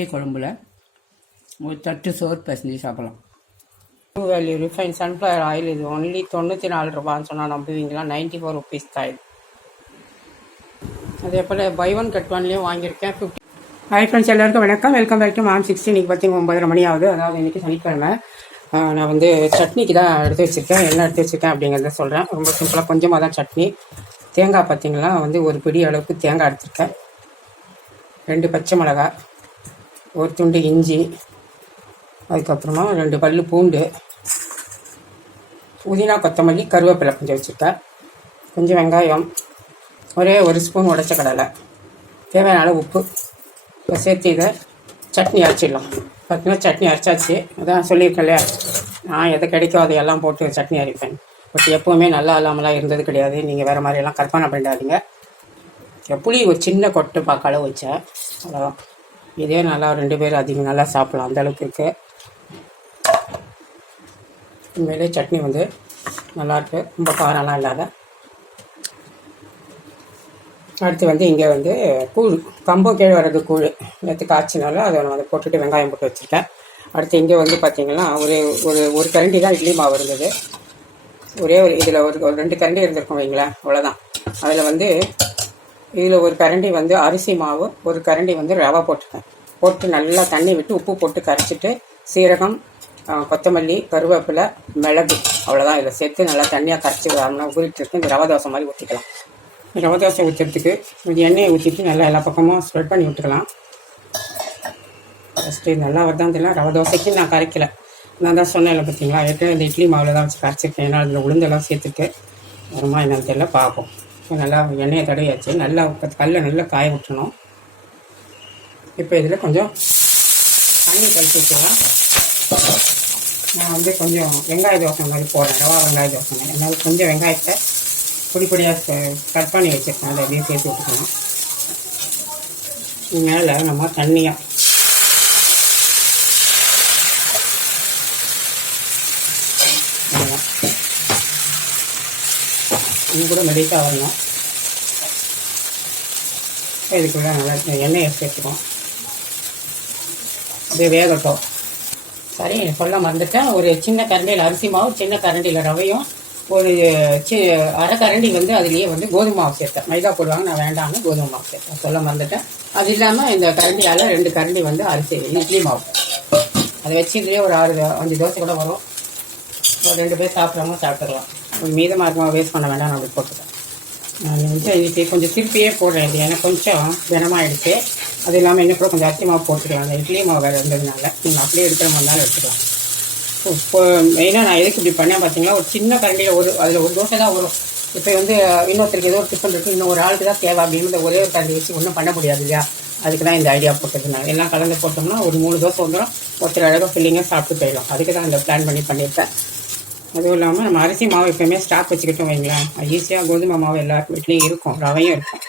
ஒரு குழம்புல ஒரு தட்டு சோறு பசஞ்சு சாப்பிடலாம். True value refine sunflower oil இது ஒன்லி தொண்ணூற்றி நாலு ரூபான்னு சொன்னால் நம்புவீங்களா? நைன்ட்டி ஃபோர் ருபீஸ் தான் இது. அதே போல் பை ஒன் கட் ஒன்லேயும் வாங்கியிருக்கேன். ஃபிஃப்டி ஹை ஃப்ரெண்ட்ஸ் எல்லாருக்கும் வணக்கம். Welcome back to ma'am sixty இன்றைக்கி பார்த்தீங்கன்னா ஒன்பதரை மணி ஆகுது அதாவது இன்றைக்கி சனிக்கிழமை. நான் வந்து சட்னிக்கு தான் எடுத்து வச்சுருக்கேன். என்ன எடுத்து வச்சுருக்கேன் அப்படிங்கிறத சொல்கிறேன் ரொம்ப சிம்பிளாக கொஞ்சமாக தான் சட்னி. தேங்காய் பார்த்தீங்கன்னா வந்து ஒரு பிடி அளவுக்கு தேங்காய் எடுத்திருக்கேன். ரெண்டு பச்சை மிளகாய். ஒரு துண்டு இஞ்சி அதுக்கப்புறமா ரெண்டு பல் பூண்டு புதினா கொத்தமல்லி கருவேப்பிலை கொஞ்சம் வச்சுருக்கேன். கொஞ்சம் வெங்காயம் ஒரே ஒரு ஸ்பூன் உடைச்ச கடலை. தேவையான உப்பு. இப்போ சேர்த்து இதை சட்னி அரைச்சிடலாம். பார்த்தீங்கன்னா சட்னி அரைச்சாச்சு. அதான் சொல்லியிருக்கேன் இல்லையா? நான் எதை கிடைக்கோ அதையெல்லாம் போட்டு சட்னி அரைப்பேன். பட் எப்போவுமே நல்லா இல்லாமலாம் இருந்தது கிடையாது. நீங்கள் வேறு மாதிரியெல்லாம் கற்பனை பண்ணிடாதீங்க. புளி ஒரு சின்ன கொட்டை பார்க்க அளவு வச்சேன். அவ்வளோதான் இதே நல்லா ரெண்டு பேரும் அதிகம் நல்லா சாப்பிடலாம். அந்த அளவுக்கு இருக்குது உண்மையிலே சட்னி வந்து நல்லாயிருக்கு ரொம்ப காரம்லாம் இல்லாத. அடுத்து வந்து இங்கே வந்து கூழ் கம்பம் கேழ்வரகு கூழ் நேற்று காய்ச்சினாலும் அதை நான் அதை போட்டுட்டு வெங்காயம் போட்டு வச்சுருக்கேன். அடுத்து இங்கே வந்து பார்த்தீங்கன்னா ஒரு ஒரு ஒரு கரண்டி தான் இட்லி மாவு இருந்தது. ஒரே ஒரு இதில் ஒரு ஒரு ரெண்டு கரண்டி இருந்திருக்கும் வைங்களேன். அவ்வளோதான் அதில் வந்து இதில் ஒரு கரண்டி வந்து அரிசி மாவு ஒரு கரண்டி வந்து ரவை போட்டுருக்கேன் போட்டு நல்லா தண்ணி விட்டு உப்பு போட்டு கரைச்சிட்டு சீரகம் கொத்தமல்லி கருவேப்பிலை மிளகு அவ்வளோதான் இதில் சேர்த்து நல்லா தண்ணியாக கரைச்சி விடாமல் ஊறிட்டு இருக்கு. இந்த ரவை தோசை மாதிரி ஊற்றிக்கலாம் ரவை தோசை ஊற்றுறதுக்கு கொஞ்சம் எண்ணெயை ஊற்றிட்டு நல்லா எல்லா பக்கமும் ஸ்ப்ரெட் பண்ணி விட்டுக்கலாம். ஃபஸ்ட்டு நல்லா வருதான் தெரியல ரவை தோசைக்கு நான் கரைக்கல. நான் தான் சொன்னேன் பார்த்தீங்களா ஏற்கனவே இந்த இட்லி மாவில் தான் வச்சு கரைச்சிருக்கேன். ஏன்னா அதில் உளுந்தெல்லாம் சேர்த்துட்டு வருமா என்னன்னு தெரியல பார்ப்போம். நல்லா எண்ணெயை தடவியாச்சு. நல்லா கல்லை நல்லா காய விட்டுணும் இப்போ இதில் கொஞ்சம் தண்ணி கழிச்சு விட்டுலாம் நான் வந்து கொஞ்சம் வெங்காய தோசை மாதிரி போடுறேன். ரவா வெங்காய தோசை மாதிரி. கொஞ்சம் வெங்காயத்தை பொடி பொடியாக கட் பண்ணி வச்சுருக்கேன். அதை அப்படியே சேர்த்து விட்டுக்கணும். மேலே நம்ம தண்ணியாக இன்னும் கூட மெடிக்காக வரணும். இதுக்குள்ள நல்லா எண்ணெயை சேர்த்துக்கோம் அப்படியே வேகட்டும். சரி சொல்ல மறந்துட்டேன். ஒரு சின்ன கரண்டியில் அரிசி மாவு சின்ன கரண்டியில் ரவையும் ஒரு சி அரை கரண்டி வந்து அதுலேயே வந்து கோதுமை மாவு சேர்த்தேன். மைதா போடுவாங்க நான் வேண்டாம்னு கோதுமை மாவு சேர்த்தேன். சொல்ல மறந்துட்டேன். அது இல்லாமல் இந்த கரண்டியால் ரெண்டு கரண்டி வந்து அரிசி இட்லி மாவு. அதை வச்சு இதுலேயே ஒரு ஆறு அஞ்சு தோசை கூட வரும். ஒரு ரெண்டு பேர் சாப்பிட்றவங்க சாப்பிட்டுக்கலாம். மீதமாக இருக்கவங்க வேஸ்ட் பண்ண வேண்டாம் நான் அப்படி நான் வந்து இன்றைக்கி கொஞ்சம் திருப்பியே போடுறேன். இது எனக்கு கொஞ்சம் தினமாகிடுச்சு அது இல்லாமல் என்ன கூட கொஞ்சம் அத்தியமாக போட்டுக்கலாம். அந்த இட்லி மாவு வேறு இருந்ததுனால நீங்கள் அப்படியே எடுக்கிற மாதிரி இருந்தாலும் எடுத்துக்கலாம். இப்போ மெயினாக நான் எதுக்கு இப்படி பண்ணேன் பார்த்தீங்கன்னா ஒரு சின்ன கரண்டியில் ஒரு அதில் ஒரு தோசை தான் வரும். இப்போ வந்து இன்னொருத்தருக்கு ஏதோ ஒரு டிஃபன் இருக்குது இன்னும் ஒரு ஆளுக்கு தான் தேவை அப்படின்னு ஒரே ஒரு கரண்டி வச்சு ஒன்றும் பண்ண முடியாது இல்லையா? அதுக்கு தான் இந்த ஐடியா போட்டது நான் எல்லாம் கலந்து போட்டோம்னா ஒரு மூணு தோசை வந்துடும் ஒருத்தர் அழகாக ஃபில்லிங்காக சாப்பிட்டு போயிடும் அதுக்கு தான் இந்த பிளான் பண்ணி பண்ணியிருக்கேன். அதுவும் இல்லாமல் நம்ம அரிசி மாவு எப்பயுமே ஸ்டாக் வச்சுக்கிட்டோம் வைங்களேன். ஈஸியாக கோதுமை மாவு எல்லாருக்கும் வீட்லேயும் இருக்கும். ரவையும் இருக்கும்.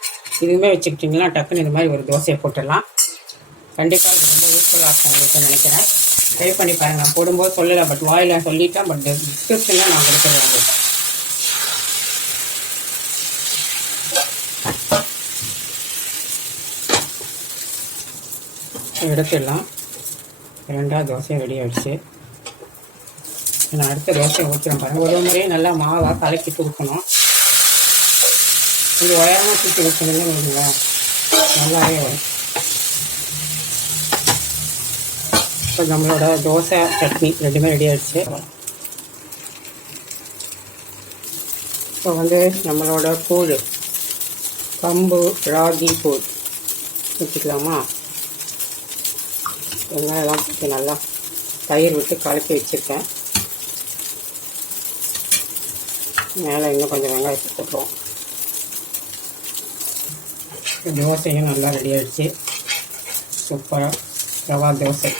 இதுவுமே வச்சுக்கிட்டிங்கன்னா டக்குன்னு இந்த மாதிரி ஒரு தோசையை போட்டுடலாம். கண்டிப்பாக இது ரொம்ப யூஸ்ஃபுல்லாக இருக்கும் உங்களுக்கு நினைக்கிறேன். ட்ரை பண்ணி பாருங்கள் நான் போடும்போது சொல்லலை பட் வாயில் சொல்லிட்டேன். பட் டிஸ்கிரிப்ஷனில் நான் கொடுத்துருவேன் உங்களுக்கு. எடுத்துடலாம். ரெண்டாவது தோசையும் ரெடி ஆகிடுச்சு நான் அடுத்த தோசை ஊற்றுறேன் பாருங்கள் ஒரு முறையும் நல்லா மாவாக கலக்கி கொடுக்கணும் கொஞ்சம் உயரமாக சுற்றி ஊற்றணுங்கன்னு வைங்களேன் நல்லாவே வரும். இப்போ நம்மளோட தோசை சட்னி ரெண்டுமே ரெடி ஆகிடுச்சு இப்போ வந்து நம்மளோட கூழ் கம்பு ராகி கூழ். ஊற்றிக்கலாமா வெங்காயம்லாம் போட்டு நல்லா தயிர் விட்டு கலக்கி வச்சுருக்கேன். மேலே இன்னும் கொஞ்சம் வெங்காயம் போட்டுருவோம் தோசையும் நல்லா ரெடி ஆகிடுச்சு சூப்பராக ரவா தோசை.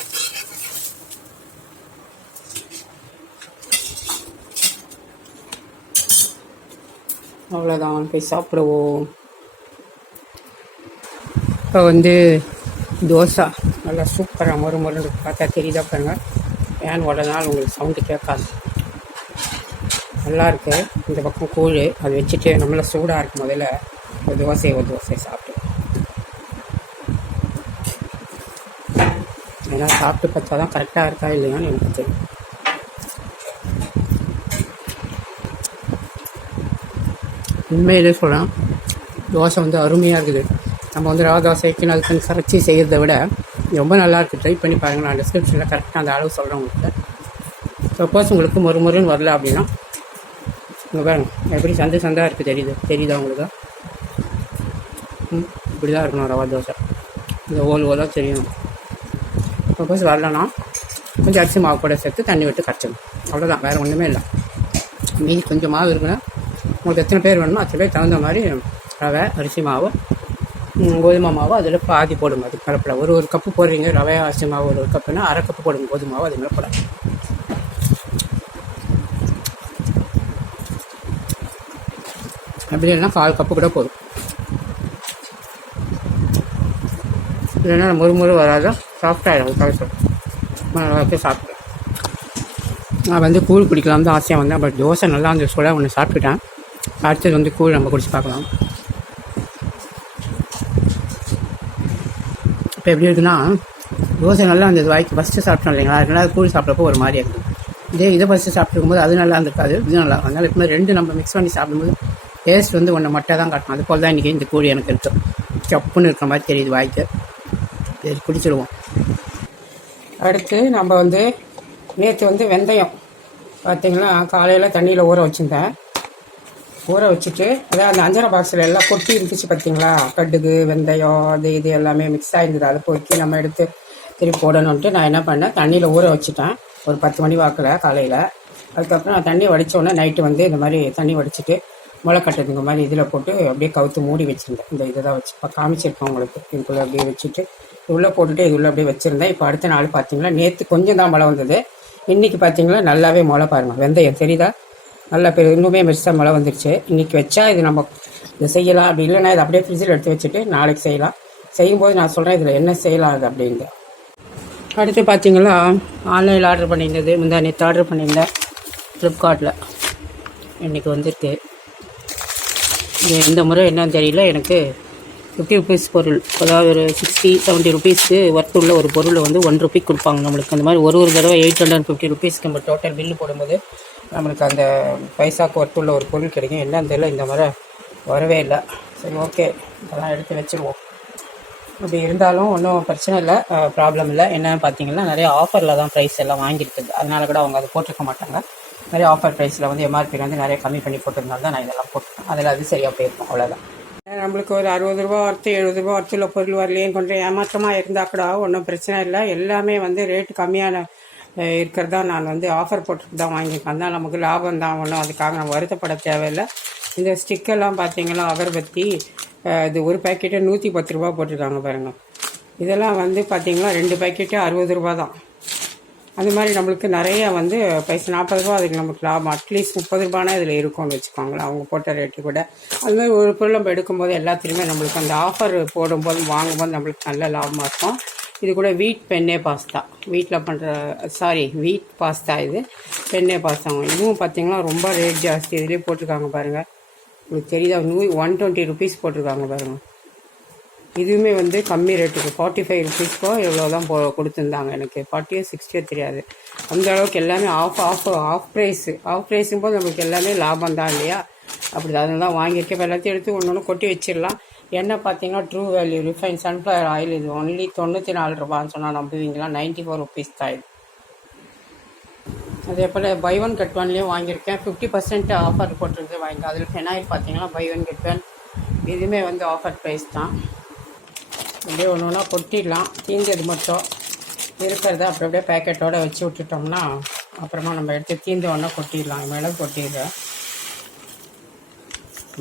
அவ்வளோதான் போய் சாப்பிடுவோம். இப்போ வந்து தோசை. நல்லா சூப்பராக மொறு மொறுன்னு பார்த்தா தெரியுதா பாருங்கள் ஏன் உடனால உங்களுக்கு சவுண்டு கேட்காது. நல்லா இருக்குது இந்த பக்கம் கூழ் அதை வச்சுட்டு நம்மள சூடாக இருக்கும் முதல்ல ஒரு தோசை ஒரு தோசை சாப்பிட்டு. ஏன்னா சாப்பிட்டு பார்த்தா தான் கரெக்டாக இருக்கா இல்லையான்னு எனக்கு தெரியும். உண்மையிலே சொல்லலாம் தோசை வந்து அருமையாக இருக்குது. நம்ம வந்து ரவா தோசைக்கு அதுக்குன்னு கரைச்சி செய்கிறத விட ரொம்ப நல்லா இருக்குது ட்ரை பண்ணி பாருங்கள் நான் டிஸ்கிரிப்ஷனில் கரெக்டாக அந்த அளவு சொல்கிறேன் உங்களுக்கு. சப்போஸ் உங்களுக்கு மறுமுறையும் வரல அப்படின்னா இங்கே பாருங்க. எப்படி சந்து சந்தாக இருக்குது தெரியுது. தெரியுதா உங்களுக்கு? ம் இப்படி தான் இருக்கணும் ரவா தோசை. இந்த ஓல் ஓலாக தெரியணும் சப்போஸ் வரலன்னா கொஞ்சம் அரிசி மாவு கூட சேர்த்து தண்ணி விட்டு கரைச்சிடும் அவ்வளோதான் வேறு ஒன்றுமே இல்லை. மீதி கொஞ்சம் மாவு இருக்குன்னா உங்களுக்கு எத்தனை பேர் வேணுமோ அத்தனை பேர் தகுந்த மாதிரி ரவை அரிசி மாவு கோதுமை மாவு அதில் பாதி போடுங்க. அது கலப்பில் ஒரு ஒரு கப்பு போடுறீங்க ரவை அரிசி மாவு ஒரு ஒரு கப்புனா அரை கப்பு போடுங்க. கோதுமை மாவு அது மேலே போடாது. அப்படி இல்லைன்னா கால் கப்பு கூட போதும். இல்லைன்னா முறுமுறு முறு வராத சாஃப்டாகிடும் கலசம் நல்லா சாப்பிட்டேன் நான் வந்து கூழ் குடிக்கலாம் தான் ஆசையாக வந்தேன் பட் தோசை நல்லா இருந்துச்சு கூட ஒன்று சாப்பிட்டுட்டேன். அடுத்தது வந்து கூழ் நம்ம குடிச்சு பார்க்கலாம். இப்போ எப்படி இருக்குன்னா தோசை நல்லா இருந்தது வாய்க்கு ஃபஸ்ட்டு சாப்பிட்டோம் இல்லைங்களா? ரெண்டாவது கூழ் சாப்பிட்றப்போ ஒரு மாதிரி இருக்குது இதே இதை ஃபஸ்ட்டு சாப்பிட்டுருக்கும்போது அது நல்லா இருந்திருக்காது இது நல்லா இருக்கும். அதனால இப்போ ரெண்டு நம்ம மிக்ஸ் பண்ணி சாப்பிடும்போது டேஸ்ட் வந்து ஒன்று மட்டும் தான் காட்டணும். அது போல் தான் இன்றைக்கி இந்த கூழி எனக்கு இருக்கும் சப்புன்னு இருக்கிற மாதிரி தெரியுது வாய்க்கு. சரி குடிச்சிடுவோம். அடுத்து நம்ம வந்து நேற்று வந்து வெந்தயம். பார்த்தீங்கன்னா காலையில் தண்ணியில் ஊற வச்சுருந்தேன். ஊற வச்சுட்டு அதான் அந்த அஞ்சரை பாக்ஸில் எல்லாம் கொட்டி இருந்துச்சு பார்த்தீங்களா கடுகு வெந்தயம் அது இது எல்லாமே மிக்ஸ் ஆகிருந்தது அதை பொறுக்கி நம்ம எடுத்து திருப்பி போடணுன்ட்டு நான் என்ன பண்ணேன்? தண்ணியில் ஊற வச்சுட்டேன். ஒரு பத்து மணி வாக்கில் காலையில். அதுக்கப்புறம் நான் தண்ணி வடித்தோடனே நைட்டு வந்து இந்த மாதிரி தண்ணி வடிச்சிட்டு முளைக்கட்டுறது இந்த மாதிரி இதில் போட்டு அப்படியே கவுத்து மூடி வச்சுருந்தேன். இந்த இதை தான் வச்சு இப்போ காமிச்சிருக்கேன் உங்களுக்கு. இதுக்குள்ளே அப்படியே வச்சுட்டு உள்ளே போட்டுட்டு இது உள்ளே அப்படியே வச்சுருந்தேன். இப்போ அடுத்த நாள் பார்த்தீங்களா நேற்று கொஞ்சம் தான் மழை வந்தது. இன்றைக்கி பார்த்தீங்களா நல்லாவே முளை பாருங்கள் வெந்தயம் தெரியுதா? நல்லா பெரிய இன்னுமே மெர்ஸாக மழை வந்துருச்சு. இன்றைக்கி வச்சா இது நம்ம இதை செய்யலாம். அப்படி இல்லைன்னா இதை அப்படியே ஃப்ரிட்ஜில் எடுத்து வச்சுட்டு நாளைக்கு செய்யலாம். செய்யும்போது நான் சொல்கிறேன் இதில் என்ன செய்யலாம் அது அப்படின்னு அடுத்து பார்த்தீங்களா ஆன்லைனில் ஆர்டர் பண்ணியிருந்தது. முந்தா நேற்று ஆர்டர் பண்ணியிருந்தேன். ஃப்ளிப்கார்ட்டில் இன்றைக்கி வந்திருக்கு. இந்த முறை என்னன்னு தெரியல. எனக்கு ஃபிஃப்டி ருபீஸ் பொருள் அதாவது ஒரு சிக்ஸ்டி செவன்ட்டி ருபீஸ்க்கு ஒர்த் உள்ள ஒரு பொருளை வந்து ஒன் ருபி கொடுப்பாங்க நம்மளுக்கு. அந்த மாதிரி ஒரு ஒரு தடவை எயிட் ஹண்ட்ரட் ஃபிஃப்டி ருபீஸ்க்கு நம்ம டோட்டல் பில்லு போடும்போது நம்மளுக்கு அந்த பைசாக்கு ஒர்த் உள்ள ஒரு பொருள் கிடைக்கும். என்னன்னு தெரியல இந்த முறை வரவே இல்லை. சரி ஓகே இதெல்லாம் எடுத்து வச்சுருவோம். அப்படி இருந்தாலும் ஒன்றும் பிரச்சனை இல்லை ப்ராப்ளம் இல்லை. என்னன்னு பார்த்தீங்கன்னா நிறைய ஆஃபரில் தான் ப்ரைஸ் எல்லாம் வாங்கியிருக்குது. அதனால கூட அவங்க அதை போட்டிருக்க மாட்டாங்க. நிறைய ஆஃபர் ப்ரைஸில் வந்து எம்ஆர்பி வந்து நிறைய கம்மி பண்ணி போட்டிருந்தாலும் தான் நான் இதெல்லாம் போட்டேன் அதில் அது சரியாக போயிருக்கும் அவ்வளோதான் நம்மளுக்கு ஒரு அறுபது ரூபா ஒருத்து எழுபது ரூபா இல்லை பொருள் வரலையேன்னு கொஞ்சம் ஏமாற்றமாக இருந்தால் கூட ஒன்றும் பிரச்சனை இல்லை. எல்லாமே வந்து ரேட்டு கம்மியான இருக்கிறதா நான் வந்து ஆஃபர் போட்டுட்டு தான் வாங்கியிருக்கேன். அதனால் நமக்கு லாபம் தான் ஒன்றும் அதுக்காக நம்ம வருத்தப்பட தேவையில்லை. இந்த ஸ்டிக்கெல்லாம் பார்த்தீங்கன்னா அகர்பத்தி இது ஒரு பாக்கெட்டே நூற்றி பத்து ரூபா போட்டிருக்காங்க பாருங்கள் இதெல்லாம் வந்து பார்த்தீங்கன்னா ரெண்டு பாக்கெட்டே அறுபது ரூபா தான். அந்த மாதிரி நம்மளுக்கு நிறைய வந்து பைசா நாற்பது ரூபா அதுக்கு நமக்கு லாபம். அட்லீஸ்ட் முப்பது ரூபானா இதில் இருக்கும்னு வச்சுக்கோங்களேன். அவங்க போட்ட ரேட்டு கூட. அது மாதிரி ஒரு பொருள் நம்ம எடுக்கும்போது எல்லாத்துலேயுமே நம்மளுக்கு அந்த ஆஃபர் போடும்போது வாங்கும்போது நம்மளுக்கு நல்ல லாபமாக இருக்கும். இது கூட வீட் பெண்ணே பாஸ்தா வீட்டில் பண்ணுற சாரி வீட் பாஸ்தா இது. பெண்ணே பாஸ்தா இதுவும் பார்த்தீங்கன்னா ரொம்ப ரேட் ஜாஸ்தி. இதுலேயே போட்டிருக்காங்க பாருங்கள் உங்களுக்கு தெரியுதா? நூ ஒன் டுவெண்ட்டி ருபீஸ் போட்டிருக்காங்க பாருங்கள் இதுவுமே வந்து கம்மி ரேட்டுக்கு ஃபார்ட்டி ஃபைவ் ருபீஸ்க்கோ எவ்வளோ தான் போ கொடுத்துருந்தாங்க எனக்கு. ஃபார்ட்டியோ சிக்ஸ்டியோ தெரியாது. அந்த அளவுக்கு எல்லாமே off off off price off ப்ரைஸும் போது நம்மளுக்கு எல்லாமே லாபம் தான் இல்லையா? அப்படி அதனால தான் வாங்கியிருக்கேன். இப்போ எல்லாத்தையும் எடுத்து ஒன்று ஒன்று கொட்டி வச்சிடலாம். என்ன பார்த்தீங்கன்னா true value refine sunflower oil இது ஒன்லி தொண்ணூற்றி நாலு ரூபான்னு சொன்னால் நம்புவீங்களா? நைன்ட்டி ஃபோர் ருபீஸ் தான் இது. அதே போல் பை ஒன் கெட் ஒன்லேயும் வாங்கியிருக்கேன். ஃபிஃப்டி பர்சன்ட் ஆஃபர் போட்டிருக்கு வாங்கி. அதில் ஃபெனாயில் பார்த்தீங்கன்னா பை ஒன் கெட் ஒன் இதுவுமே வந்து ஆஃபர் ப்ரைஸ் தான். அப்படியே ஒன்று ஒன்றா கொட்டிடலாம். தீந்தது மட்டும். இருக்கிறத அப்படி அப்படியே பேக்கெட்டோடு வச்சு விட்டுட்டோம்னா அப்புறமா நம்ம எடுத்து தீந்த ஒன்றா கொட்டிடலாம். மிளகு கொட்டிடுறேன்.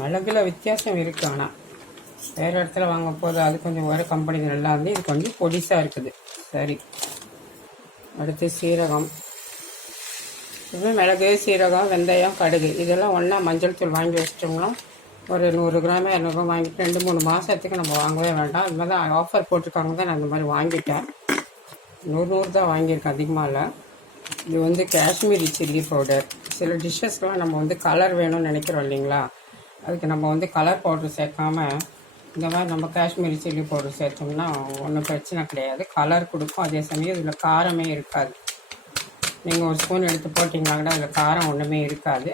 மிளகுல வித்தியாசம் இருக்குது ஆனால் வேறு இடத்துல வாங்க போது அது கொஞ்சம் ஒரு கம்பெனி நல்லா இருந்து இது கொஞ்சம் பொடிசாக இருக்குது. சரி. அடுத்து சீரகம். இதுவே மிளகு சீரகம் வெந்தயம் கடுகு. இதெல்லாம் ஒன்றா மஞ்சள் தூள் வாங்கி வச்சிட்டோம்னா ஒரு நூறு கிராம் இரநூறுவா வாங்கிட்டு ரெண்டு மூணு மாதத்துக்கு நம்ம வாங்கவே வேண்டாம். இது மாதிரி தான் ஆஃபர் போட்டிருக்காங்க. தான் நான் இந்த மாதிரி வாங்கிட்டேன். நூறு நூறு தான் வாங்கியிருக்கேன் அதிகமாக இல்லை இது வந்து காஷ்மீரி சில்லி பவுடர் சில டிஷ்ஷஸ்லாம் நம்ம வந்து கலர் வேணும்னு நினைக்கிறோம் இல்லைங்களா? அதுக்கு நம்ம வந்து கலர் பவுடர் சேர்க்காம இந்த மாதிரி நம்ம காஷ்மீரி சில்லி பவுடர் சேர்த்தோம்னா ஒன்றும் பிரச்சனை கிடையாது. கலர் கொடுக்கும். அதே சமயம் இதில் காரமே இருக்காது. நீங்கள் ஒரு ஸ்பூன் எடுத்து போட்டிங்கன்னா கூட அதில் காரம் ஒன்றுமே இருக்காது.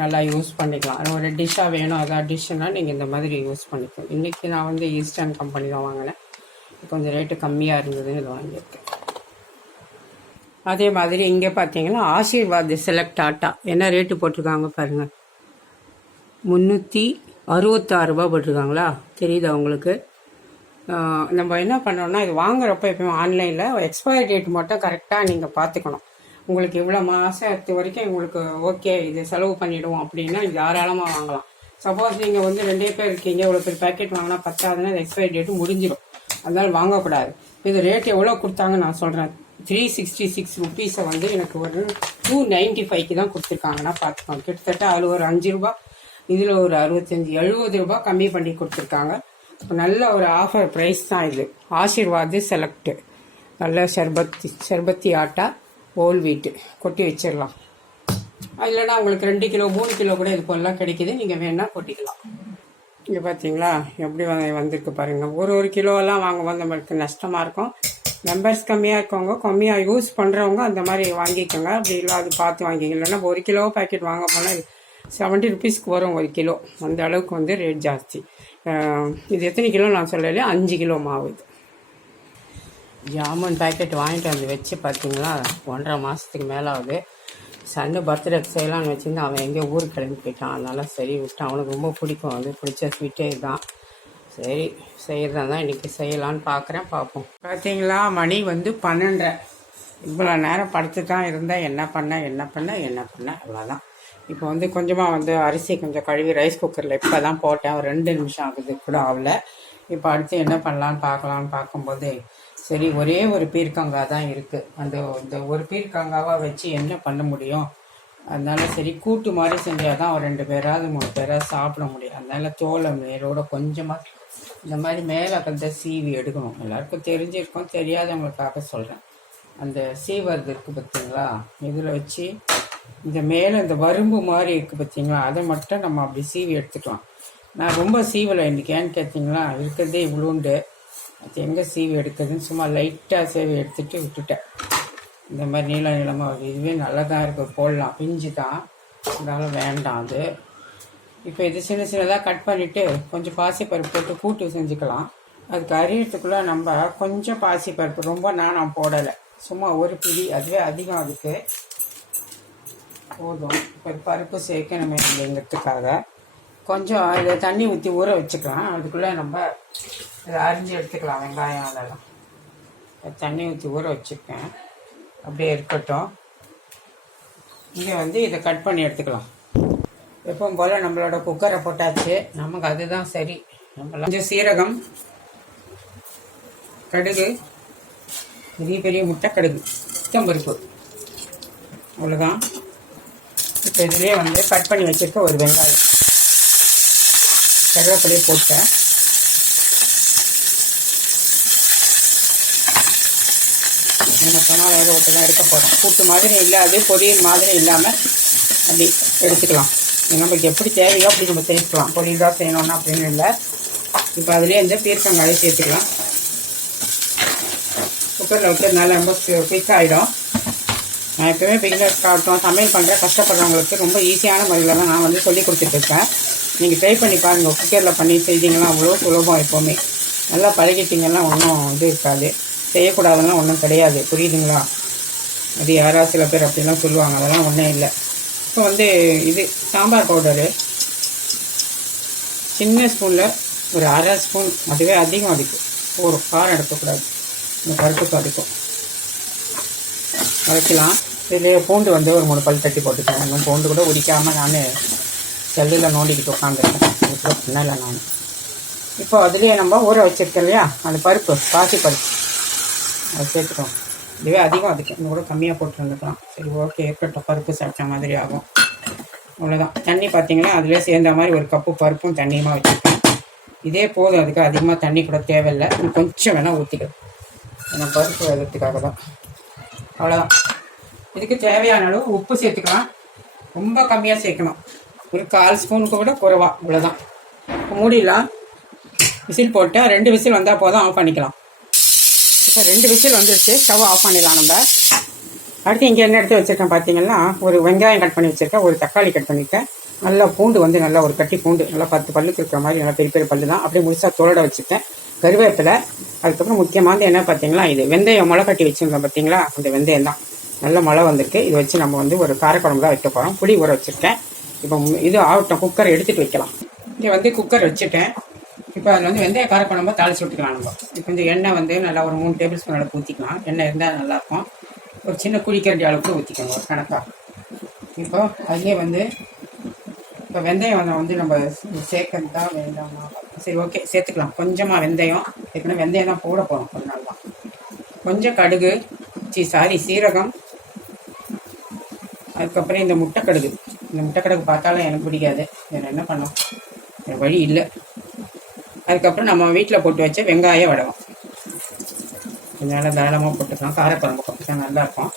நல்லா யூஸ் பண்ணிக்கலாம். அது ஒரு டிஷ்ஷாக வேணும். அதான் டிஷ்ஷுன்னா நீங்கள் இந்த மாதிரி யூஸ் பண்ணிக்கலாம் இன்றைக்கி நான் வந்து ஈஸ்டர்ன் கம்பெனி தான் வாங்கினேன். கொஞ்சம் ரேட்டு கம்மியாக இருந்ததுன்னு இதை வாங்கியிருக்கேன். அதே மாதிரி இங்கே பார்த்தீங்கன்னா ஆசீர்வாத் செலக்ட் ஆட்டா என்ன ரேட்டு போட்டிருக்காங்க பாருங்கள் முந்நூற்றி அறுபத்தாறு ரூபா போட்டிருக்காங்களா? தெரியுதா உங்களுக்கு? நம்ம என்ன பண்ணோம்னா இது வாங்குறப்ப எப்பயும் ஆன்லைனில் எக்ஸ்பைரி டேட் மட்டும் கரெக்டாக நீங்கள் பார்த்துக்கணும் உங்களுக்கு இவ்வளோ மாதத்து வரைக்கும் உங்களுக்கு ஓகே இது செலவு பண்ணிவிடுவோம் அப்படின்னா இது தாராளமாக வாங்கலாம். சப்போஸ் நீங்கள் வந்து ரெண்டே பேர் இருக்கீங்க இவ்வளோ பேர் பேக்கெட் வாங்கினா பத்தாதுன்னா இது எக்ஸ்பைரி டேட்டு முடிஞ்சிடும். அதனால் வாங்கக்கூடாது. இது ரேட் எவ்வளோ கொடுத்தாங்க நான் சொல்கிறேன் த்ரீ சிக்ஸ்டி சிக்ஸ் ருபீஸை வந்து எனக்கு ஒரு டூ நைன்ட்டி ஃபைவ்க்கு தான் கொடுத்துருக்காங்கன்னா பார்த்துக்கோங்க கிட்டத்தட்ட அதில் ஒரு அஞ்சு ரூபா இதில் ஒரு அறுபத்தஞ்சி எழுபது ரூபாய் கம்மி பண்ணி கொடுத்துருக்காங்க. நல்ல ஒரு ஆஃபர் ப்ரைஸ் தான் இது. ஆசீர்வாத் செலக்ட். நல்ல ஷர்பத்தி ஷர்பத்தி ஆட்டா. ஹோல் வீட்டு. கொட்டி வச்சிடலாம். இல்லைன்னா உங்களுக்கு ரெண்டு கிலோ மூணு கிலோ கூட இது போலலாம் கிடைக்குது. நீங்கள் வேணால் கொட்டிக்கலாம். இங்கே பார்த்தீங்களா எப்படி வந்திருக்கு பாருங்கள் ஒரு ஒரு கிலோவெல்லாம் வாங்கும்போது நம்மளுக்கு நஷ்டமாக இருக்கும். மெம்பர்ஸ் கம்மியாக இருக்கவங்க கம்மியாக யூஸ் பண்ணுறவங்க அந்த மாதிரி வாங்கிக்கோங்க. அப்படி இல்லை அது பார்த்து வாங்கிக்கங்க. இல்லைன்னா ஒரு கிலோ பாக்கெட் வாங்க போனால் செவன்ட்டி ருபீஸ்க்கு வரும் ஒரு கிலோ. அந்த அளவுக்கு வந்து ரேட் ஜாஸ்தி. இது எத்தனை கிலோ நான் சொல்லலையே அஞ்சு கிலோ மாவு இது. ஜாமுன் பேக்கெட் வாங்கிட்டு வந்து வச்சு பார்த்தீங்களா ஒன்றரை மாதத்துக்கு மேலே ஆகுது சன்னு பர்த்டே செய்யலாம்னு வச்சுருந்து அவன் எங்கேயோ ஊருக்கு கிளம்பி போயிட்டான். அதனால் சரி விட்டான். அவனுக்கு ரொம்ப பிடிக்கும். அது பிடிச்ச ஸ்வீட்டே இதுதான். சரி செய்கிறதா தான் இன்றைக்கி செய்யலான்னு பார்க்குறேன் பார்ப்போம் பார்த்தீங்களா மணி வந்து பன்னெண்டரை. இவ்வளோ நேரம் படுத்து தான் இருந்தால் என்ன பண்ண என்ன பண்ண என்ன பண்ண? அவ்வளோதான் இப்போ வந்து கொஞ்சமாக வந்து அரிசி கொஞ்சம் கழுவி ரைஸ் குக்கரில் இப்போ தான் போட்டேன். ஒரு ரெண்டு நிமிஷம் ஆகுது. கூட ஆகல. இப்போ அடுத்து என்ன பண்ணலான்னு பார்க்கலான்னு பார்க்கும்போது சரி ஒரே ஒரு பீர்க்கங்காய் தான் இருக்குது அந்த இந்த ஒரு பீர்க்கங்காவை வச்சு என்ன பண்ண முடியும்? அதனால சரி கூட்டு மாதிரி செஞ்சால் தான் ஒரு ரெண்டு பேராவது மூணு பேராவது சாப்பிட முடியும். அதனால தோலை மேலோட கொஞ்சமாக இந்த மாதிரி மேலே கந்த சீவி எடுக்கணும். எல்லாருக்கும் தெரிஞ்சிருக்கோம் தெரியாதவங்களுக்காக சொல்கிறேன் அந்த சீவர்து இருக்குது பார்த்தீங்களா இதில் வச்சு இந்த மேலே இந்த வரும்பு மாதிரி இருக்குது பார்த்தீங்களா அதை மட்டும் நம்ம அப்படி சீவி எடுத்துக்கலாம். நான் ரொம்ப சீவலை இன்றைக்கி ஏன்னு கேட்டிங்களா? இருக்கிறதே இவ்வளோண்டு அது எங்கே சீவி எடுக்குதுன்னு சும்மா லைட்டாக சீவி எடுத்துட்டு விட்டுட்டேன். இந்த மாதிரி நீள நீளமாக வருது. இதுவே நல்லா தான் இருக்குது போடலாம். பிஞ்சு தான் இருந்தாலும் வேண்டாம் அது. இப்போ இது சின்ன சின்னதாக கட் பண்ணிவிட்டு கொஞ்சம் பாசிப்பருப்பு போட்டு கூட்டு செஞ்சுக்கலாம். அதுக்கு அரியறதுக்குள்ளே நம்ம கொஞ்சம் பாசிப்பருப்பு. ரொம்ப நான் போடலை. சும்மா ஒரு பிடி. அதுவே அதிகம் அதுக்கு. போதும். இப்போ பருப்பு சேர்க்கணுமே இல்லைங்கிறதுக்காக கொஞ்சம் அதில் தண்ணி ஊற்றி ஊற வச்சுக்கலாம். அதுக்குள்ளே நம்ம இதை அரிஞ்சு எடுத்துக்கலாம் வெங்காயம் அதெல்லாம். தண்ணி ஊற்றி ஊற வச்சுருக்கேன். அப்படியே இருக்கட்டும். இங்கே வந்து இதை கட் பண்ணி எடுத்துக்கலாம். எப்பவும் போல் நம்மளோட குக்கரை போட்டாச்சு. நமக்கு அதுதான் சரி. நம்மளாம் கொஞ்சம் சீரகம் கடுகு பெரிய பெரிய முட்டை கடுகு பருப்பு அவ்வளோதான் இப்போ இதிலே வந்து கட் பண்ணி வச்சுருக்க ஒரு வெங்காயம். கருவேப்பிலையை போட்டேன். நம்ம சொன்னால் வேக விட்டு தான் எடுக்க போகிறோம் கூட்டு மாதிரி இல்லாது பொரியல் மாதிரி இல்லாமல் அப்படி எடுத்துக்கலாம். நம்மளுக்கு நமக்கு எப்படி தேவையோ அப்படி நம்ம சேர்த்துக்கலாம் பொரியல் தான் செய்யணும்னா அப்படின்னு இல்லை. இப்போ அதுலேயே இந்த பீர்க்கங்காயை சேர்த்துக்கலாம். குக்கரில் வைக்கிறதுனால ரொம்ப குயிக் ஆகிடும் நான் எப்பவுமே பிகினர்ஸ் காட்டும். சமையல் பண்ணுற கஷ்டப்படுறவங்களுக்கு ரொம்ப ஈஸியான முறையில் தான் நான் வந்து சொல்லி கொடுத்துட்ருக்கேன் நீங்கள் ட்ரை பண்ணி பாருங்கள் குக்கரில் பண்ணி செய்தீங்கன்னா அவ்வளோ சுலபம் எப்போவுமே. நல்லா பழகிட்டீங்கன்னா ஒன்றும் இது இருக்காது. செய்யக்கூடாதுலாம் ஒன்றும் கிடையாது. புரியுதுங்களா? அது யாராவது சில பேர் அப்படிலாம் சொல்லுவாங்க. அதெல்லாம் ஒன்றும் இல்லை. இப்போ வந்து இது சாம்பார் பவுடரு. சின்ன ஸ்பூனில் ஒரு அரை ஸ்பூன் அதுவே அதிகம் அடிக்கும் ஒரு காரம் எடுக்கக்கூடாது இந்த பருப்புக்கு அடிக்கும் அரைக்கலாம். இதுலேயே பூண்டு வந்து ஒரு மூணு பல் தட்டி போட்டுக்கேன் இன்னும் பூண்டு கூட உடிக்காமல் நான் செல்லில் நோண்டிக்கிட்டு உட்காந்துருக்கேன். இப்போ பண்ணலை நான். இப்போ அதுலேயே நம்ம ஊற வச்சுருக்கேன் இல்லையா? அந்த பருப்பு பாசி பருப்பு அதை சேர்த்துக்கலாம் இதுவே அதிகம் அதுக்கு. இன்னும் கூட கம்மியாக போட்டுருந்துக்கலாம் சரி ஓகே ஏற்பட்ட பருப்பு சாப்பிட்ட மாதிரி ஆகும். அவ்வளோதான் தண்ணி பார்த்தீங்கன்னா அதிலே சேர்ந்த மாதிரி ஒரு கப்பு பருப்பும் தண்ணியுமா வச்சுருக்கேன். இதே போதும். அதுக்கு அதிகமாக தண்ணி கூட தேவையில்லை. கொஞ்சம் வேணால் ஊற்றிக்கலாம் ஏன்னா பருப்பு வேகிறதுக்காக தான். அவ்வளோதான் இதுக்கு தேவையான அளவு உப்பு சேர்த்துக்கலாம். ரொம்ப கம்மியாக சேர்க்கணும். ஒரு கால் ஸ்பூனுக்கு கூட குறைவா. இவ்வளோதான் மூடிடலாம். விசில் போட்டு ரெண்டு விசில் வந்தால் போதும். ஆஃப் பண்ணிக்கலாம். இப்போ ரெண்டு விசில் வந்துருச்சு. ஸ்டவ் ஆஃப் பண்ணிடலாம் நம்ம. அடுத்து இங்கே என்ன எடுத்து வச்சுருக்கேன் பார்த்தீங்கன்னா ஒரு வெங்காயம் கட் பண்ணி வச்சுருக்கேன். ஒரு தக்காளி கட் பண்ணியிருக்கேன் நல்லா பூண்டு வந்து நல்லா ஒரு கட்டி பூண்டு நல்லா பத்து பல்லுக்கு இருக்கிற மாதிரி நல்லா பெரிய பெரிய பல்லு தான் அப்படியே முழுசாக தோலோட வச்சுருக்கேன் கருவேப்பிலை அதுக்கப்புறம் முக்கியமானது என்ன பார்த்தீங்கன்னா இது வெந்தயம் முளை கட்டி வச்சுருந்தோம் பார்த்தீங்களா அந்த வெந்தயம் தான். நல்ல மழை வந்திருக்கு. இதை வச்சு நம்ம வந்து ஒரு காரக்குழம்பு தான் வைக்க போகிறோம் புளி ஊற வச்சுருக்கேன். இப்போ இது ஆகட்டும் குக்கர் எடுத்துகிட்டு வைக்கலாம். இங்கே வந்து குக்கர் வச்சுட்டேன். இப்போ அதில் வந்து வெந்தய காரக்குழம்பு தாளிச்சு விட்டுக்கலாம் நம்ம. இப்போ கொஞ்சம் எண்ணெய் வந்து நல்லா ஒரு மூணு டேபிள் ஸ்பூன் அளவுக்கு ஊற்றிக்கலாம் எண்ணெய் இருந்தால் நல்லாயிருக்கும் ஒரு சின்ன குழிக்கரண்டி அளவுக்கு ஊற்றிக்கோங்க ஒரு கணக்காக இப்போ அதுலேயே வந்து இப்போ வெந்தயம் வந்து- வந்து நம்ம சேர்க்கறதா வேண்டாமா? சரி ஓகே சேர்த்துக்கலாம். கொஞ்சமாக வெந்தயம். ஏற்கனவே வெந்தயம் தான் போட போகிறோம் கொஞ்ச நாள் தான். கொஞ்சம் கடுகு சி சாரி சீரகம். அதுக்கப்புறம் இந்த முட்டை கடுகு. இந்த முட்டை கடுகு பார்த்தாலும் எனக்கு பிடிக்காது. வேறு என்ன பண்ணோம் வேறு வழி இல்லை. அதுக்கப்புறம் நம்ம வீட்டில் போட்டு வச்ச வெங்காய வடகம். இதனால் தாராளமாக போட்டுக்கலாம். காரக்குழம்பு போட்டுக்கலாம் நல்லாயிருக்கும்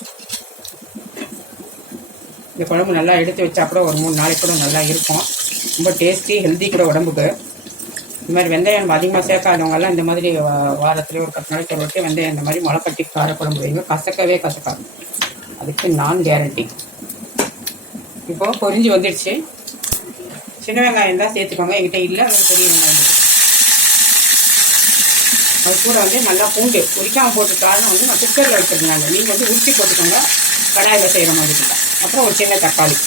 இந்த குழம்பு நல்லா எடுத்து வச்சா கூட ஒரு மூணு நாளைக்கு கூட நல்லா இருக்கும். ரொம்ப டேஸ்டி ஹெல்த்தி கூட உடம்புக்கு. இந்த மாதிரி வெந்தயம் அதிகமாக சேர்க்காதவங்கெல்லாம் இந்த மாதிரி வாரத்துலேயே ஒரு பத்து நாளைக்கு ஒரு வாட்டி வெந்தயம் இந்த மாதிரி முளைக்கட்டி காரக்குழம்பு வைங்க. கசக்கவே கசக்காது. அதுக்கு நான் கேரண்டி இப்போது பொரிஞ்சு வந்துடுச்சு. சின்ன வெங்காயம் தான் சேர்த்துக்கோங்க. என்கிட்ட இல்லை அது பெரிய வெங்காயம் அது கூட வந்து நல்லா பூண்டு. உரிக்காமல் போட்டு காரணம் வந்து நான் குக்கரில் வச்சுருந்தாங்க நீங்கள் வந்து உரிச்சி போட்டுக்கோங்க. கடாயில் செய்கிற மாதிரி இருந்தால் அப்புறம் ஒரு சின்ன தக்காளி.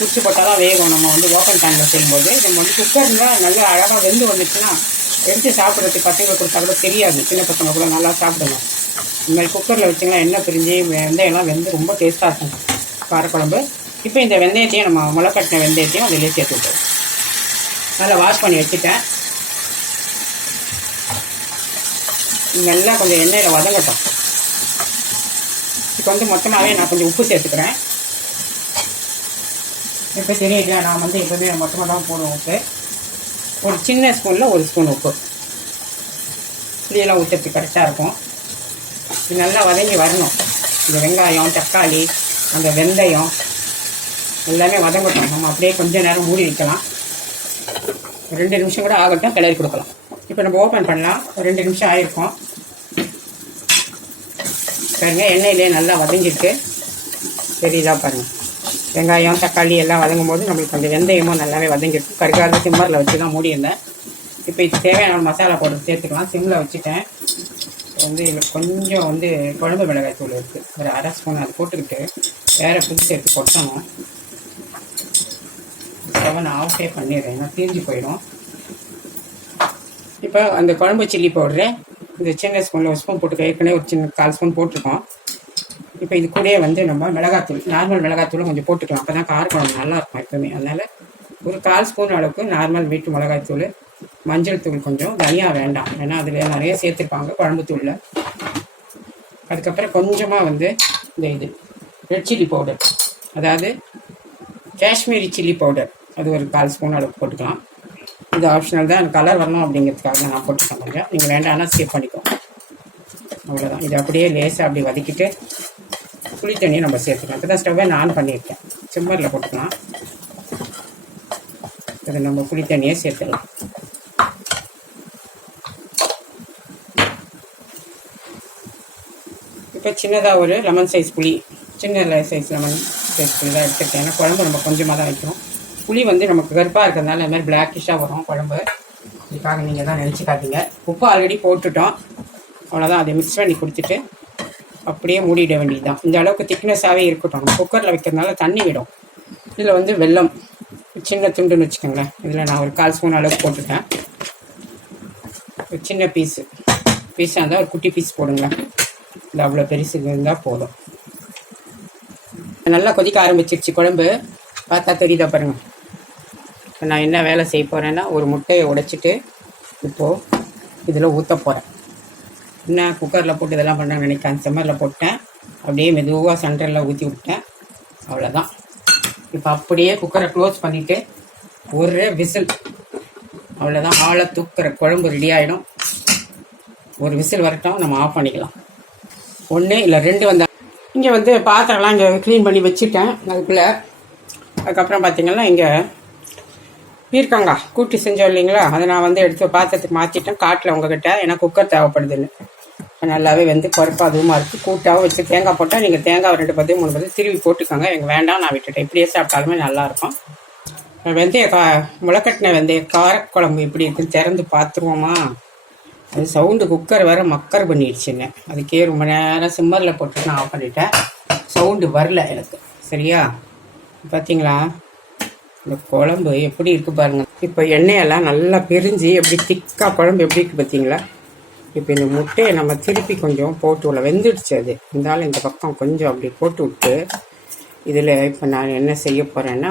உரிச்சி போட்டால் தான் வேகும். நம்ம வந்து ஓப்பன் பேனில் செய்யும்போது. நம்ம வந்து குக்கரில் நல்லா அழகாக வெந்து வந்துச்சுன்னா எடுத்து சாப்பிட்றதுக்கு பசங்களை கொடுத்தா கூட தெரியாது. சின்ன பசங்க கூட நல்லா சாப்பிடுங்க இந்த மாதிரி குக்கரில் வச்சிங்கன்னா எண்ணெய் பிரிஞ்சு வெந்தயம்லாம் வெந்து ரொம்ப டேஸ்ட்டாக இருக்கும். காரக்குழம்பு. இப்போ இந்த வெந்தயத்தையும் நம்ம முளைக்கட்டின வெந்தயத்தையும் அதிலே சேர்த்து விட்டுருவோம் நல்லா வாஷ் பண்ணி வச்சுட்டேன் இது நல்லா கொஞ்சம் எண்ணெயில் வதங்கட்டும். இப்போ வந்து மொத்தமாகவே நான் கொஞ்சம் உப்பு சேர்த்துக்கிறேன். இப்போ தெரியல நான் வந்து எப்போவுமே மொத்தமாக தான் போடுவோம் உப்பு. ஒரு சின்ன ஸ்பூனில் ஒரு ஸ்பூன் உப்பு. புளியெல்லாம் ஊற்றுறதுக்கு கரெக்டாக இருக்கும். இது நல்லா வதங்கி வரணும். இந்த வெங்காயம் தக்காளி அந்த வெந்தயம் எல்லாமே வதங்கட்டும். நம்ம அப்படியே கொஞ்சம் நேரம் மூடி வைக்கலாம். ரெண்டு நிமிஷம் கூட ஆகட்டும் கிளறி கொடுக்கலாம். இப்போ நம்ம ஓப்பன் பண்ணலாம். ஒரு ரெண்டு நிமிஷம் ஆயிருக்கும். பாருங்கள் எண்ணெயிலே நல்லா வதங்கிட்டு தெரியுதா பாருங்கள் வெங்காயம் தக்காளி எல்லாம் வதங்கும் போது நம்மளுக்கு கொஞ்சம் வெந்தயமும் நல்லாவே வதங்கிருக்கு கருகாத சிம்மரில் வச்சு தான் மூடியிருந்தேன். இப்போ இது தேவையான மசாலா போட்டு சேர்த்துக்கலாம். சிம்மில் வச்சுட்டேன். வந்து இதில் கொஞ்சம் வந்து குழம்பு மிளகாய் தூள் இருக்குது ஒரு அரை ஸ்பூன் அது போட்டுக்கிட்டு வேறு புது சேர்த்து கொட்டணும். செவன் ஆஃபே பண்ணிடுறேன். ஏன்னா தீர்ந்து போயிடும். இப்போ அந்த குழம்பு சில்லி பவுடரு இந்த சின்ன ஸ்பூனில் ஒரு ஸ்பூன் போட்டுக்க ஏற்கனவே ஒரு சின்ன கால் ஸ்பூன் போட்டிருக்கோம். இப்போ இது கூடயே வந்து நம்ம மிளகாத்தூள் நார்மல் மிளகாத்தூளும் கொஞ்சம் போட்டுக்கலாம். அப்போ தான் கார குழம்பு நல்லாயிருக்கும் எப்பவுமே. அதனால் ஒரு கால் ஸ்பூன் அளவுக்கு நார்மல் வீட்டு மிளகாய்த்தூள் மஞ்சள் தூள் கொஞ்சம் தனியா வேண்டாம். ஏன்னா அதில் நிறைய சேர்த்துருப்பாங்க குழம்பு தூளில். அதுக்கப்புறம் கொஞ்சமாக வந்து இந்த இது ரெட் சில்லி பவுடர் அதாவது காஷ்மீரி சில்லி பவுடர் அது ஒரு கால் ஸ்பூன் அளவுக்கு போட்டுக்கலாம். இது ஆப்ஷனல் தான். எனக்கு கலர் வரணும் அப்படிங்கிறதுக்காக நான் போட்டு கொஞ்சம் நீங்கள் வேண்டாம்னா ஸ்கிப் பண்ணிக்கோ அவ்வளோதான் இது அப்படியே லேசாக அப்படி வதக்கிட்டு புளி தண்ணியை நம்ம சேர்த்துக்கலாம். இப்போ தான் ஸ்டவ்வை நான் ஆன் பண்ணியிருக்கேன். சிம்மரில் போட்டுக்கலாம். இது நம்ம புளி தண்ணியை சேர்த்துக்கலாம். இப்போ சின்னதாக ஒரு லெமன் சைஸ் புளி சின்ன சைஸ் லெமன் சைஸ் புளி தான் எடுத்துருக்கேன். ஏன்னா குழம்பு நம்ம கொஞ்சமாக தான் வைக்கிறோம் புளி வந்து நமக்கு கருப்பாக இருக்கிறதுனால இந்த மாதிரி பிளாக்கிஷாக வரும் குழம்பு. இதுக்காக நீங்கள் தான் நினச்சிக்காதீங்க உப்பு ஆல்ரெடி போட்டுட்டோம். அவ்வளோதான் அதை மிக்ஸ் பண்ணி கொடுத்துட்டு அப்படியே மூடிட வேண்டியது தான் இந்த அளவுக்கு திக்னஸாகவே இருக்கட்டும். குக்கரில் வைக்கிறதுனால தண்ணி விடும். இதில் வந்து வெல்லம். சின்ன துண்டுன்னு வச்சுக்கோங்களேன். இதில் நான் ஒரு கால் ஸ்பூன் அளவுக்கு போட்டுட்டேன். ஒரு சின்ன பீஸு பீஸாக இருந்தால் ஒரு குட்டி பீஸ் போடுங்களேன். இது அவ்வளோ பெருசு இருந்தால் போதும். நல்லா கொதிக்க ஆரம்பிச்சிருச்சு குழம்பு. பார்த்தா தெரியுதா பாருங்கள் இப்போ நான் என்ன வேலை செய்ய போகிறேன்னா ஒரு முட்டையை உடைச்சிட்டு இப்போது இதில் ஊற்ற போகிறேன் என்ன குக்கரில் போட்டு இதெல்லாம் பண்ணுறேன்னு நினைக்கிறேன் செம்மரில் போட்டேன். அப்படியே மெதுவாக சென்டரில் ஊற்றி விட்டேன். அவ்வளோதான் இப்போ அப்படியே குக்கரை க்ளோஸ் பண்ணிவிட்டு ஒரு விசில். அவ்வளோதான் ஆளை தூக்குற குழம்பு ரெடி ஆகிடும் ஒரு விசில் வரட்டும் நம்ம ஆஃப் பண்ணிக்கலாம். ஒன்று இல்லை ரெண்டு வந்தால் இங்கே வந்து பாத்திரம்லாம் இங்கே க்ளீன் பண்ணி வச்சுட்டேன். அதுக்குள்ளே அதுக்கப்புறம் பார்த்தீங்கன்னா இங்கே பீர்க்கங்கா கூட்டி செஞ்சோம் இல்லைங்களா? அதை நான் வந்து எடுத்து பாத்திரத்துக்கு மாற்றிட்டேன் காட்டில் உங்ககிட்ட. ஏன்னா குக்கர் தேவைப்படுதுன்னு. நல்லாவே வந்து குறைப்பா அதுவுமா இருக்குது கூட்டாகவும் வச்சு தேங்காய் போட்டால் நீங்கள் தேங்காய் ரெண்டு பத்தி மூணு பத்தி திருவி போட்டுக்கோங்க. எனக்கு வேண்டாம் நான் விட்டுட்டேன். இப்படியே சாப்பிட்டாலுமே நல்லாயிருக்கும். வெந்தய கா முளைக்கட்டின வெந்தய காரக்குழம்பு எப்படி இருக்குன்னு திறந்து பார்த்துருவோமா? அது சவுண்டு குக்கர் வேற மக்கர் பண்ணிடுச்சுங்க அதுக்கே ரொம்ப நேரம் சிம்மரில் போட்டு நான் ஆஃப் பண்ணிட்டேன். சவுண்டு வரல எனக்கு. சரியா? பார்த்தீங்களா இந்த குழம்பு எப்படி இருக்கு பாருங்க. இப்போ எண்ணெயெல்லாம் நல்லா பிரிஞ்சு எப்படி திக்கா குழம்பு எப்படி இருக்கு பார்த்தீங்களா இப்போ இந்த முட்டையை நம்ம திருப்பி கொஞ்சம் போட்டு விட வெந்துடுச்சு அது. இருந்தாலும் இந்த பக்கம் கொஞ்சம் அப்படி போட்டு விட்டு இதில் இப்போ நான் என்ன செய்ய போகிறேன்னா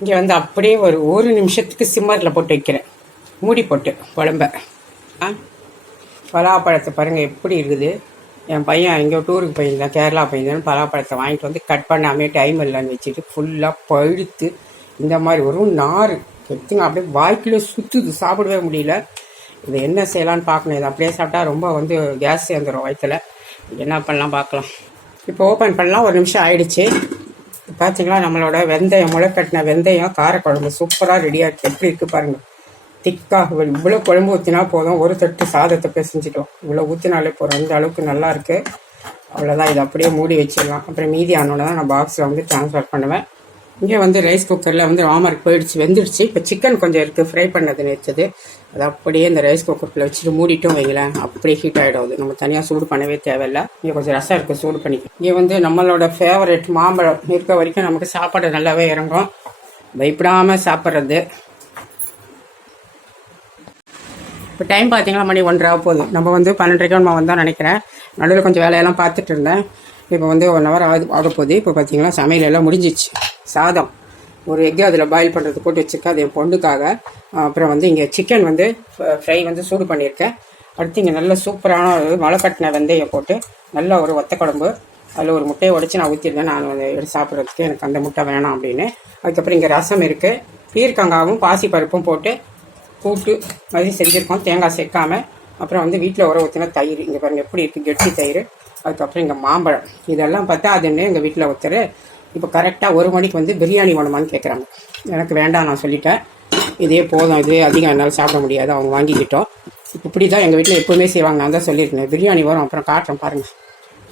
இங்கே வந்து அப்படியே ஒரு ஒரு நிமிஷத்துக்கு சிம்மரில் போட்டு வைக்கிறேன். மூடி போட்டு குழம்ப. ஆ? பலாப்பழத்தை பாருங்கள் எப்படி இருக்குது. என் பையன் எங்கேயோ டூருக்கு போயிருந்தேன் கேரளா போயிருந்தான்னு பலாப்பழத்தை வாங்கிட்டு வந்து கட் பண்ணாமே டைம் இல்லைன்னு வச்சுட்டு ஃபுல்லாக பழுத்து இந்த மாதிரி ஒரு நார் கெத்துங்க அப்படியே வாய்க்குள்ளே சுற்றுது சாப்பிடவே முடியல. இது என்ன செய்யலான்னு பார்க்கணும். இது அப்படியே சாப்பிட்டா ரொம்ப வந்து கேஸ் சேர்ந்துடும் வயிற்றுல என்ன பண்ணலாம் பார்க்கலாம். இப்போ ஓப்பன் பண்ணலாம். ஒரு நிமிஷம் ஆயிடுச்சு. பார்த்தீங்களா? நம்மளோட வெந்தயம் முளைக்கட்டின வெந்தயம் காரக்குழம்பு சூப்பராக ரெடியாக இருக்குது எப்படி இருக்குது பாருங்கள் திக்காக இவ்வளோ குழம்பு ஊற்றினா போதும். ஒரு தட்டு சாதத்தை பிசைஞ்சிட்டோம் இவ்வளோ ஊற்றினாலே போதும். அந்த அளவுக்கு நல்லா இருக்குது அவ்வளோதான் இதை அப்படியே மூடி வச்சிடலாம். அப்புறம் மீதி ஆனோட தான் நான் பாக்ஸில் வந்து ட்ரான்ஸ்ஃபர் பண்ணுவேன். இங்கே வந்து ரைஸ் குக்கரில் வந்து ராமருக்கு போயிடுச்சு வெந்துடுச்சு. இப்போ சிக்கன் கொஞ்சம் இருக்குது ஃப்ரை பண்ணது நேற்றது. அது அப்படியே இந்த ரைஸ் குக்கரில் வச்சுட்டு மூடிட்டோம் வைங்களேன். அப்படியே ஹீட் ஆகிடும் அது. நம்ம தனியாக சூடு பண்ணவே தேவையில்ல. இங்கே கொஞ்சம் ரசம் இருக்குது சூடு பண்ணிக்க இங்கே வந்து நம்மளோட ஃபேவரட் மாம்பழம். இருக்க வரைக்கும் நமக்கு சாப்பாடு நல்லாவே இறங்கும். பயப்படாமல் சாப்பிட்றது. இப்போ டைம் பார்த்தீங்களா மணி ஒன்றரை ஆக போகுது. நம்ம வந்து பன்னெண்டரைக்கு நம்ம வந்தால் நினைக்கிறேன். நடுவில் கொஞ்சம் வேலையெல்லாம் பார்த்துட்டு இருந்தேன். இப்போ வந்து ஒன் ஹவர் ஆகுது ஆக போகுது இப்போ பார்த்தீங்கன்னா சமையல் எல்லாம் முடிஞ்சிச்சு. சாதம். ஒரு எக்கு அதில் பாயில் பண்ணுறது போட்டு வச்சுருக்கேன். அது என் பொண்ணுக்காக. அப்புறம் வந்து இங்கே சிக்கன் வந்து ஃப்ரை வந்து சூடு பண்ணியிருக்கேன் அடுத்து இங்கே நல்ல சூப்பரான ஒரு மழை கட்டின வெந்தயம் போட்டு நல்ல ஒரு ஒத்த குழம்பு அதில் ஒரு முட்டையை உடச்சி நான் ஊற்றிருந்தேன் நான் வந்து எடுத்து சாப்பிட்றதுக்கு எனக்கு அந்த முட்டை வேணாம் அப்படின்னு. அதுக்கப்புறம் இங்கே ரசம் இருக்குது பீர்க்கங்காவும் பாசி பருப்பும் போட்டு கூட்டு மாதிரி செஞ்சுருக்கோம். தேங்காய் சேர்க்காமல் அப்புறம் வந்து வீட்டில் உர ஊற்றின தயிர். இங்கே பாருங்கள் எப்படி இருக்குது கெட்டி தயிர். அதுக்கப்புறம் இங்கே மாம்பழம். இதெல்லாம் பார்த்தா அதுன்னு எங்கள் வீட்டில் ஒருத்தர் இப்போ கரெக்டாக ஒரு மணிக்கு வந்து பிரியாணி வேணுமான்னு கேட்குறாங்க எனக்கு வேண்டாம் நான் சொல்லிட்டேன். இதே போதும் இதே அதிகம் என்னால் சாப்பிட முடியாது அவங்க வாங்கிக்கிட்டோம். இப்படி தான் எங்கள் வீட்டில் எப்போவுமே செய்வாங்க. நான் தான் சொல்லியிருக்கேன் பிரியாணி வரும் அப்புறம் காட்டுறேன் பாருங்கள்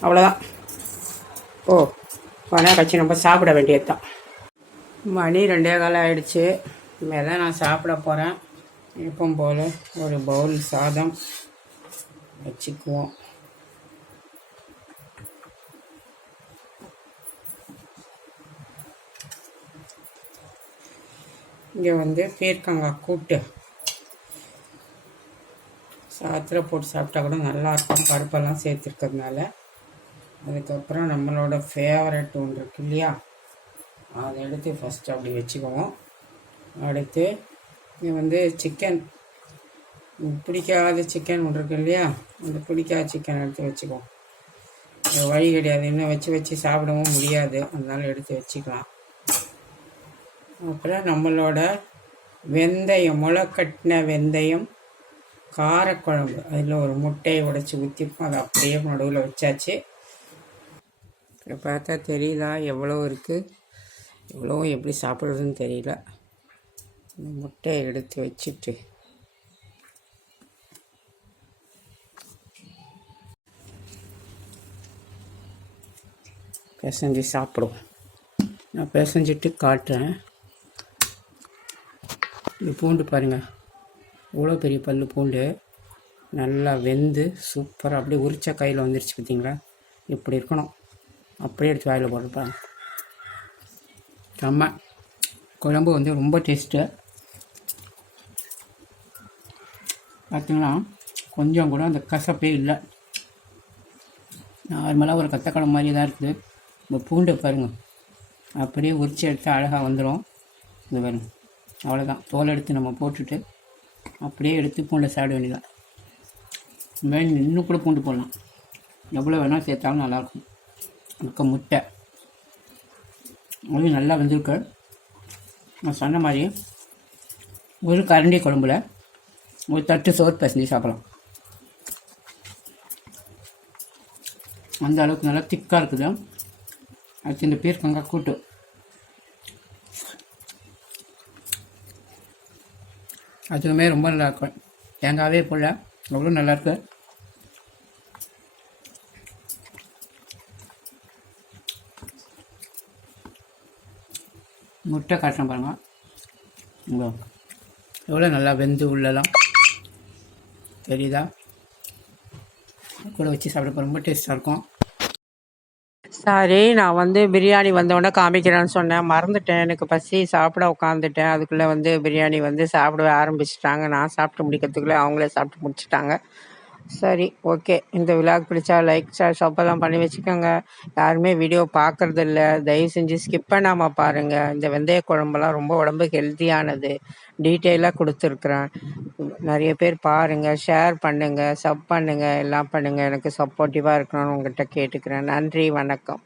அவ்வளோதான் ஓ பணம் கட்சி நம்ம சாப்பிட வேண்டியது தான் மணி ரெண்டே காலம் ஆயிடுச்சு. இனிமேல் தான் நான் சாப்பிட போகிறேன் எப்பவும் போல் ஒரு பவுல் சாதம் வச்சுக்குவோம். இங்கே வந்து பீர்க்கங்காய் கூட்டு. சாத்திர போட்டு சாப்பிட்டா கூட நல்லாயிருக்கும் பருப்பெல்லாம் சேர்த்துருக்கிறதுனால. அதுக்கப்புறம் நம்மளோட ஃபேவரட் ஒன்று இருக்கு இல்லையா? அதை எடுத்து ஃபஸ்ட்டு அப்படி வச்சுக்குவோம். அடுத்து இது வந்து சிக்கன் பிடிக்காத சிக்கன் ஒன்று இருக்கு இல்லையா? அந்த பிடிக்காத சிக்கன் எடுத்து வச்சுக்குவோம். வழி கிடையாது இன்னும் வச்சு வச்சு சாப்பிடவும் முடியாது. அதனால எடுத்து வச்சுக்கலாம். அப்புறம் நம்மளோட வெந்தயம் முளைக்கட்டின வெந்தயம் காரக்குழம்பு. அதில் ஒரு முட்டையை உடைச்சி ஊற்றிப்போம் அதை அப்படியே நடுவில் வச்சாச்சு. இப்போ பார்த்தா தெரியல எவ்வளோ இருக்குது எவ்வளோ எப்படி சாப்பிட்றதுன்னு தெரியல. முட்டையை எடுத்து வச்சுட்டு. பிசைஞ்சு சாப்பிடுவோம். நான் பிசைஞ்சிட்டு காட்டுறேன். இந்த பூண்டு பாருங்கள் இவ்வளோ பெரிய பல் பூண்டு. நல்லா வெந்து சூப்பராக அப்படியே உரிச்ச கையில் வந்துருச்சு பார்த்தீங்களா இப்படி இருக்கணும். அப்படியே எடுத்து வாயில் போட்டுப்பாங்க செம்ம. குழம்பு வந்து ரொம்ப டேஸ்ட்டு பார்த்தீங்கன்னா கொஞ்சம் கூட அந்த கசப்பே இல்லை. நார்மலாக ஒரு கத்தக்கடை மாதிரி தான் இருக்குது. இந்த பூண்டை பாருங்கள் அப்படியே உரிச்சு எடுத்து அழகாக வந்துடும் இது பாருங்கள் அவ்வளோதான் தோல் எடுத்து நம்ம போட்டுட்டு அப்படியே எடுத்து பூண்டை சாப்பிட வேண்டியதான் மேல் இன்னும் கூட பூண்டு போடலாம். எவ்வளோ வேணால் சேர்த்தாலும் நல்லாயிருக்கும். இருக்க முட்டை. அதுவும் நல்லா வந்திருக்கு. நான் சொன்ன மாதிரி ஒரு கரண்டி குழம்புல ஒரு தட்டு சோறு பசஞ்சு சாப்பிடலாம். அந்த அளவுக்கு நல்லா திக்காக இருக்குது. அடுத்து இந்த பீர்க்கங்காய் கூட்டு. அதுவுமே ரொம்ப நல்லா இருக்கும் தேங்காவே போல அவ்வளோ நல்லாயிருக்கு. முட்டை காட்டுறேன் பாருங்க. எவ்வளோ நல்லா வெந்து உள்ளலாம் தெரியுதா? கூட வச்சு சாப்பிட ரொம்ப டேஸ்ட்டாக இருக்கும். சாரி நான் வந்து பிரியாணி வந்தோடனே காமிக்கிறேன்னு சொன்னேன். மறந்துட்டேன். எனக்கு பசி சாப்பிட உட்காந்துட்டேன் அதுக்குள்ளே வந்து பிரியாணி வந்து சாப்பிட ஆரம்பிச்சிட்டாங்க. நான் சாப்பிட்டு முடிக்கிறதுக்குள்ளே அவங்களே சாப்பிட்டு முடிச்சிட்டாங்க. சரி ஓகே. இந்த விழாக்கு பிடிச்சா லைக் ஷேர் ஷாப்பெல்லாம் பண்ணி வச்சுக்கோங்க. யாருமே வீடியோ பார்க்கறது தயவு செஞ்சு ஸ்கிப் பண்ணாமல் பாருங்கள் இந்த வெந்தய குழம்பெல்லாம் ரொம்ப உடம்புக்கு ஹெல்த்தியானது டீட்டெயிலாக கொடுத்துருக்குறேன். நிறைய பேர் பாருங்கள் ஷேர் பண்ணுங்கள் சப் பண்ணுங்கள் எல்லாம் பண்ணுங்கள் எனக்கு சப்போர்ட்டிவாக இருக்கணும்னு உங்கள்கிட்ட கேட்டுக்கிறேன். நன்றி வணக்கம்.